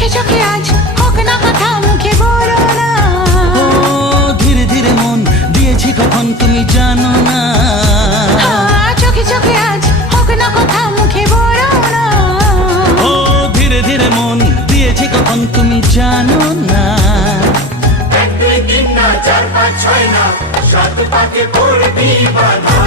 চোখে চোখে আজ হোক না কথা মুখে বলো না। ও ধীরে ধীরে মন দিয়েছি কখন তুমি জানো না। চোখে চোখে আজ হোক না কথা মুখে বলো না। ও ধীরে ধীরে মন দিয়েছি কখন তুমি জানো না। 1 2 3 না 4 5 6 না 7 পাকে পড়বি বাধা।